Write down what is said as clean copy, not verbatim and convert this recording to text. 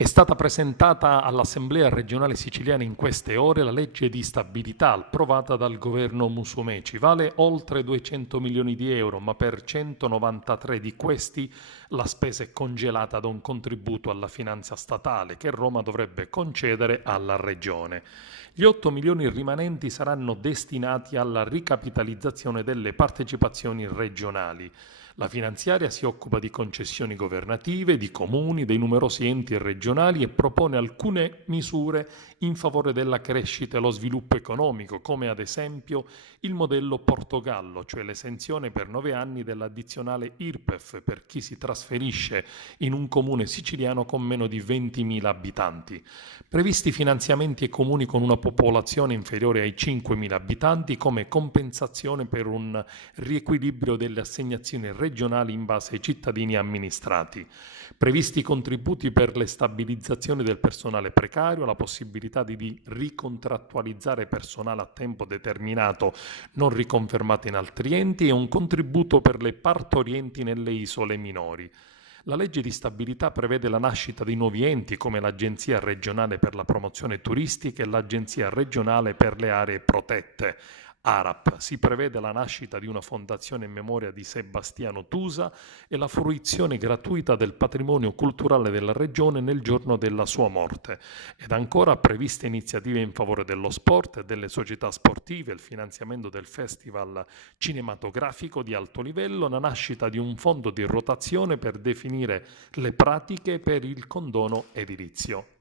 È stata presentata all'Assemblea regionale siciliana in queste ore la legge di stabilità approvata dal governo Musumeci. Vale oltre 200 milioni di euro, ma per 193 di questi la spesa è congelata da un contributo alla finanza statale che Roma dovrebbe concedere alla regione. Gli 8 milioni rimanenti saranno destinati alla ricapitalizzazione delle partecipazioni regionali. La finanziaria si occupa di concessioni governative, di comuni, dei numerosi enti regionali e propone alcune misure in favore della crescita e lo sviluppo economico, come ad esempio il modello Portogallo, cioè l'esenzione per 9 anni dell'addizionale IRPEF per chi si trasferisce in un comune siciliano con meno di 20.000 abitanti. Previsti finanziamenti ai comuni con una popolazione inferiore ai 5.000 abitanti come compensazione per un riequilibrio delle assegnazioni regionali in base ai cittadini amministrati. Previsti contributi per le stabilizzazioni del personale precario, la possibilità di ricontrattualizzare personale a tempo determinato non riconfermato in altri enti e un contributo per le partorienti nelle isole minori. La legge di stabilità prevede la nascita di nuovi enti come l'Agenzia regionale per la promozione turistica e l'Agenzia regionale per le aree protette. ARAP. Si prevede la nascita di una fondazione in memoria di Sebastiano Tusa e la fruizione gratuita del patrimonio culturale della regione nel giorno della sua morte. Ed ancora previste iniziative in favore dello sport e delle società sportive, il finanziamento del festival cinematografico di alto livello, la nascita di un fondo di rotazione per definire le pratiche per il condono edilizio.